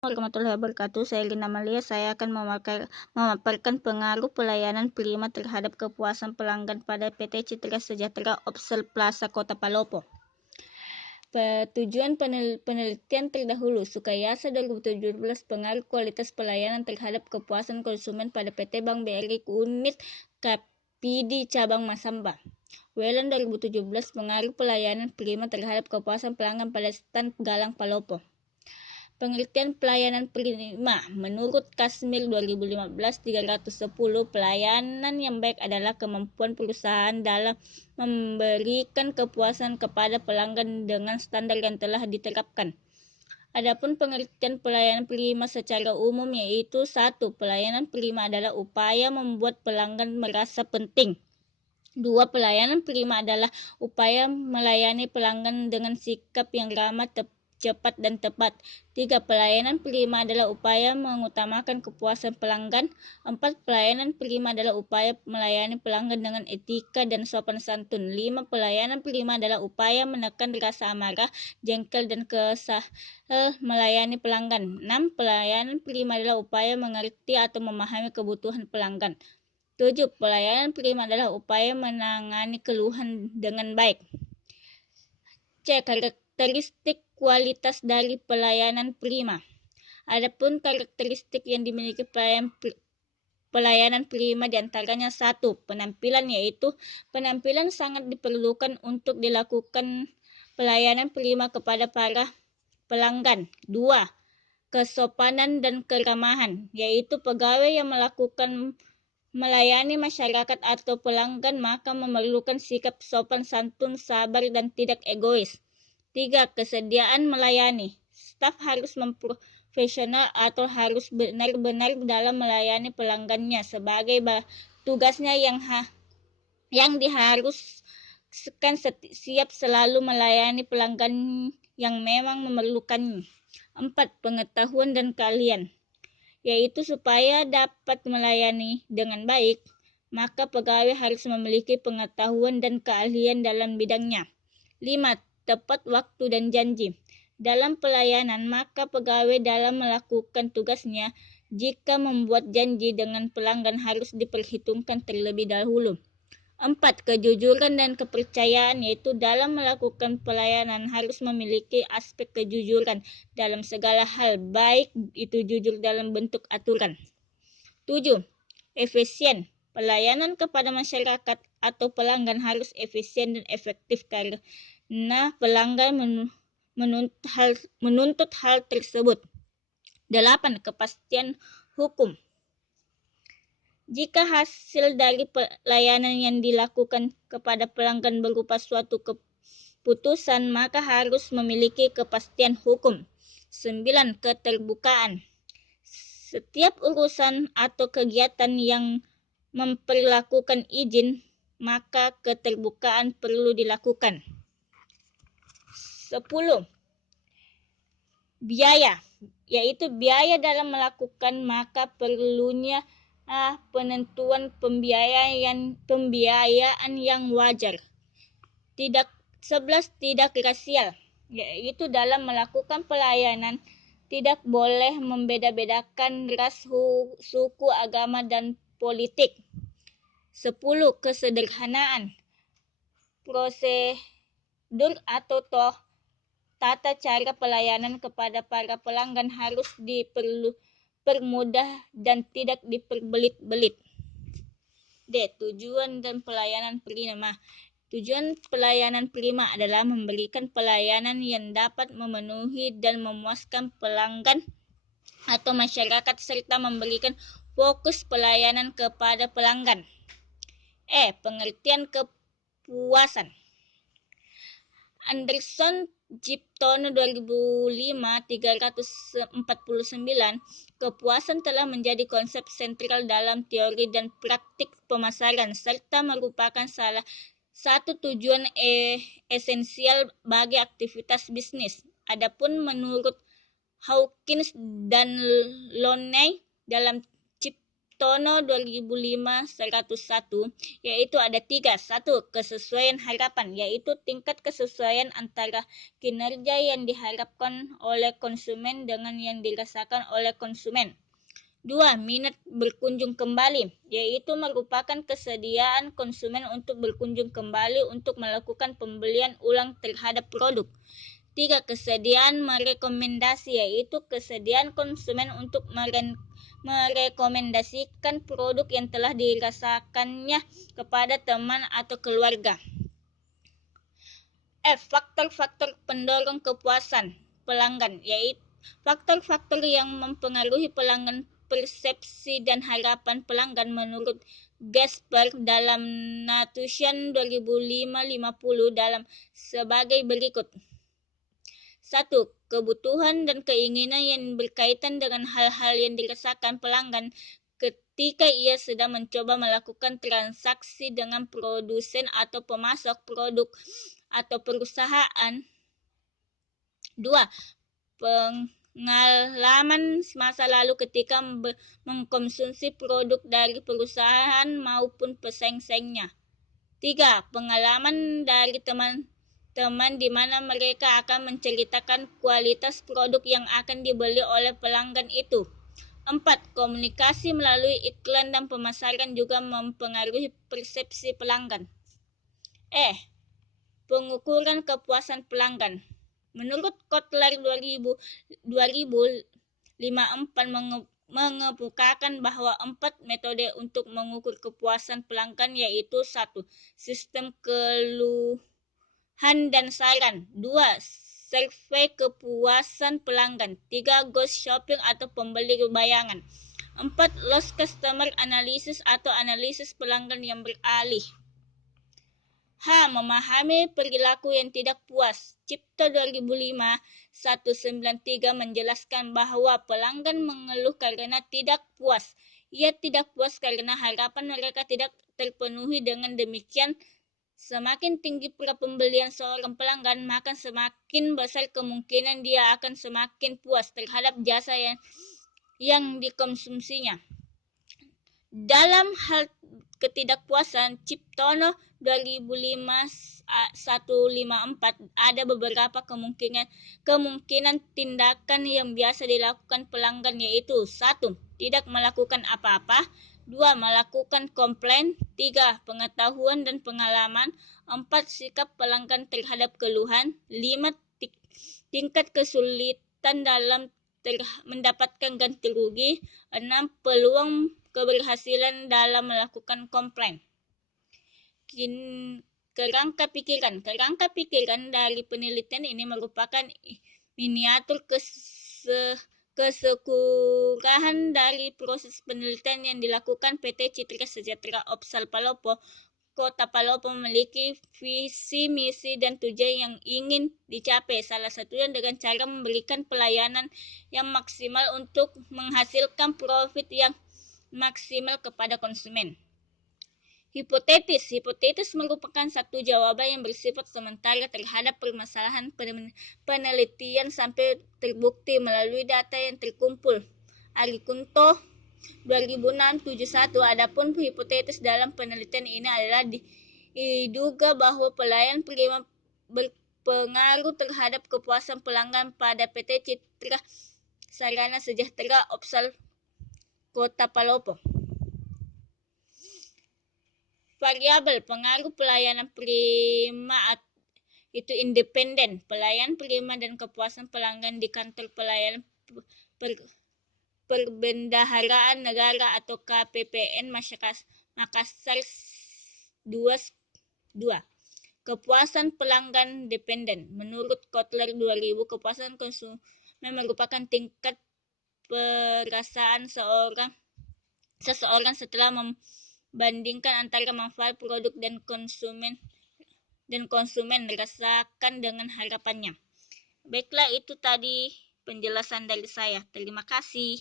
Warahmatullahi wabarakatuh. Saya Lina Malia. Saya akan memaparkan pengaruh pelayanan prima terhadap kepuasan pelanggan pada PT Citra Sejahtera Opsel Plaza Kota Palopo. Tujuan penelitian terdahulu, Sukayasa 2017, pengaruh kualitas pelayanan terhadap kepuasan konsumen pada PT Bank BRI Unit Kapidi Cabang Masamba. Welan 2017, pengaruh pelayanan prima terhadap kepuasan pelanggan pada Stan Galang Palopo. Pengertian pelayanan prima menurut Kasmir 2015 310, pelayanan yang baik adalah kemampuan perusahaan dalam memberikan kepuasan kepada pelanggan dengan standar yang telah diterapkan. Adapun pengertian pelayanan prima secara umum yaitu 1. Pelayanan prima adalah upaya membuat pelanggan merasa penting. 2. Pelayanan prima adalah upaya melayani pelanggan dengan sikap yang ramah, cepat dan tepat. 3. Pelayanan prima adalah upaya mengutamakan kepuasan pelanggan. 4. Pelayanan prima adalah upaya melayani pelanggan dengan etika dan sopan santun. 5. Pelayanan prima adalah upaya menekan rasa amarah, jengkel dan kesal melayani pelanggan. 6. Pelayanan prima adalah upaya mengerti atau memahami kebutuhan pelanggan. 7. Pelayanan prima adalah upaya menangani keluhan dengan baik. C. Karakteristik kualitas dari pelayanan prima. Adapun karakteristik yang dimiliki pelayanan prima diantaranya 1. Penampilan, yaitu penampilan sangat diperlukan untuk dilakukan pelayanan prima kepada para pelanggan. 2. Kesopanan dan keramahan, yaitu pegawai yang melayani masyarakat atau pelanggan maka memerlukan sikap sopan santun, sabar dan tidak egois. 3. Kesediaan melayani. Staf harus profesional atau harus benar-benar dalam melayani pelanggannya sebagai tugasnya yang diharuskan siap selalu melayani pelanggan yang memang memerlukannya. 4. Pengetahuan dan keahlian, yaitu supaya dapat melayani dengan baik, maka pegawai harus memiliki pengetahuan dan keahlian dalam bidangnya. 5. Tepat waktu dan janji. Dalam pelayanan, maka pegawai dalam melakukan tugasnya, jika membuat janji dengan pelanggan harus diperhitungkan terlebih dahulu. 4. Kejujuran dan kepercayaan, yaitu dalam melakukan pelayanan harus memiliki aspek kejujuran dalam segala hal, baik itu jujur dalam bentuk aturan. 7. Efisien. Pelayanan kepada masyarakat atau pelanggan harus efisien dan efektif karena pelanggan menuntut hal tersebut. 8. Kepastian hukum. Jika hasil dari pelayanan yang dilakukan kepada pelanggan berupa suatu keputusan, maka harus memiliki kepastian hukum. 9. Keterbukaan. Setiap urusan atau kegiatan yang memperlakukan izin, maka keterbukaan perlu dilakukan. 10. Biaya, yaitu biaya dalam melakukan, maka perlunya penentuan pembiayaan yang wajar. 11. Tidak rasial, yaitu dalam melakukan pelayanan tidak boleh membeda-bedakan ras, suku, agama, dan politik. 10. Kesederhanaan. Prosedur atau tata cara pelayanan kepada para pelanggan harus dipermudah dan tidak diperbelit-belit. D. Tujuan dan pelayanan prima. Tujuan pelayanan prima adalah memberikan pelayanan yang dapat memenuhi dan memuaskan pelanggan atau masyarakat serta memberikan fokus pelayanan kepada pelanggan. E. Pengertian kepuasan. Anderson Giptono 2005 349, kepuasan telah menjadi konsep sentral dalam teori dan praktik pemasaran serta merupakan salah satu tujuan esensial bagi aktivitas bisnis. Adapun menurut Hawkins dan Loney dalam Tono 2005-101, yaitu ada 3. 1. Kesesuaian harapan, yaitu tingkat kesesuaian antara kinerja yang diharapkan oleh konsumen dengan yang dirasakan oleh konsumen. 2. Minat berkunjung kembali, yaitu merupakan kesediaan konsumen untuk berkunjung kembali untuk melakukan pembelian ulang terhadap produk. 3. Kesediaan merekomendasi, yaitu kesediaan konsumen untuk merekomendasikan produk yang telah dirasakannya kepada teman atau keluarga. F. Faktor-faktor pendorong kepuasan pelanggan, yaitu faktor-faktor yang mempengaruhi pelanggan, persepsi dan harapan pelanggan menurut Gasper dalam Natution 2005-50 dalam sebagai berikut. 1. Kebutuhan dan keinginan yang berkaitan dengan hal-hal yang dirasakan pelanggan ketika ia sedang mencoba melakukan transaksi dengan produsen atau pemasok produk atau perusahaan. 2. Pengalaman masa lalu ketika mengkonsumsi produk dari perusahaan maupun pesaing-saingnya. 3. Pengalaman dari teman di mana mereka akan menceritakan kualitas produk yang akan dibeli oleh pelanggan itu. 4. Komunikasi melalui iklan dan pemasaran juga mempengaruhi persepsi pelanggan. Pengukuran kepuasan pelanggan. Menurut Kotler 2054 mengemukakan bahwa 4 metode untuk mengukur kepuasan pelanggan, yaitu 1. Sistem keluhan dan saran. 2. Survei kepuasan pelanggan. 3. Ghost shopping atau pembeli bayangan. 4. Lost customer analysis atau analisis pelanggan yang beralih. Memahami perilaku yang tidak puas. Cipta 2005-193 menjelaskan bahwa pelanggan mengeluh karena tidak puas. Ia tidak puas karena harapan mereka tidak terpenuhi. Dengan demikian, semakin tinggi prapembelian seorang pelanggan, maka semakin besar kemungkinan dia akan semakin puas terhadap jasa yang dikonsumsinya. Dalam hal ketidakpuasan, Ciptono 2005-154 ada beberapa kemungkinan tindakan yang biasa dilakukan pelanggan, yaitu 1. Tidak melakukan apa-apa. 2. Melakukan komplain. 3. Pengetahuan dan pengalaman. 4. Sikap pelanggan terhadap keluhan. 5. Tingkat kesulitan dalam mendapatkan ganti rugi. 6. Peluang keberhasilan dalam melakukan komplain. Kerangka pikiran. Kerangka pikiran dari penelitian ini merupakan miniatur keseluruhan dari proses penelitian yang dilakukan PT Citra Sejahtera Opsal Palopo. Kota Palopo memiliki visi, misi, dan tujuan yang ingin dicapai. Salah satunya dengan cara memberikan pelayanan yang maksimal untuk menghasilkan profit yang maksimal kepada konsumen. Hipotetis. Hipotetis merupakan satu jawaban yang bersifat sementara terhadap permasalahan penelitian sampai terbukti melalui data yang terkumpul. Arikunto 2006-71. Adapun hipotetis dalam penelitian ini adalah diduga bahwa pelayanan prima berpengaruh terhadap kepuasan pelanggan pada PT Citra Sarana Sejahtera Opsal Kota Palopo. Variabel pengaruh pelayanan prima itu independen. Pelayanan prima dan kepuasan pelanggan di kantor pelayanan Perbendaharaan Negara atau KPPN Makassar 2. Kepuasan pelanggan dependen. Menurut Kotler 2000, kepuasan konsumen merupakan tingkat perasaan seseorang setelah membandingkan antara manfaat produk dan konsumen rasakan dengan harapannya. Baiklah, itu tadi penjelasan dari saya. Terima kasih.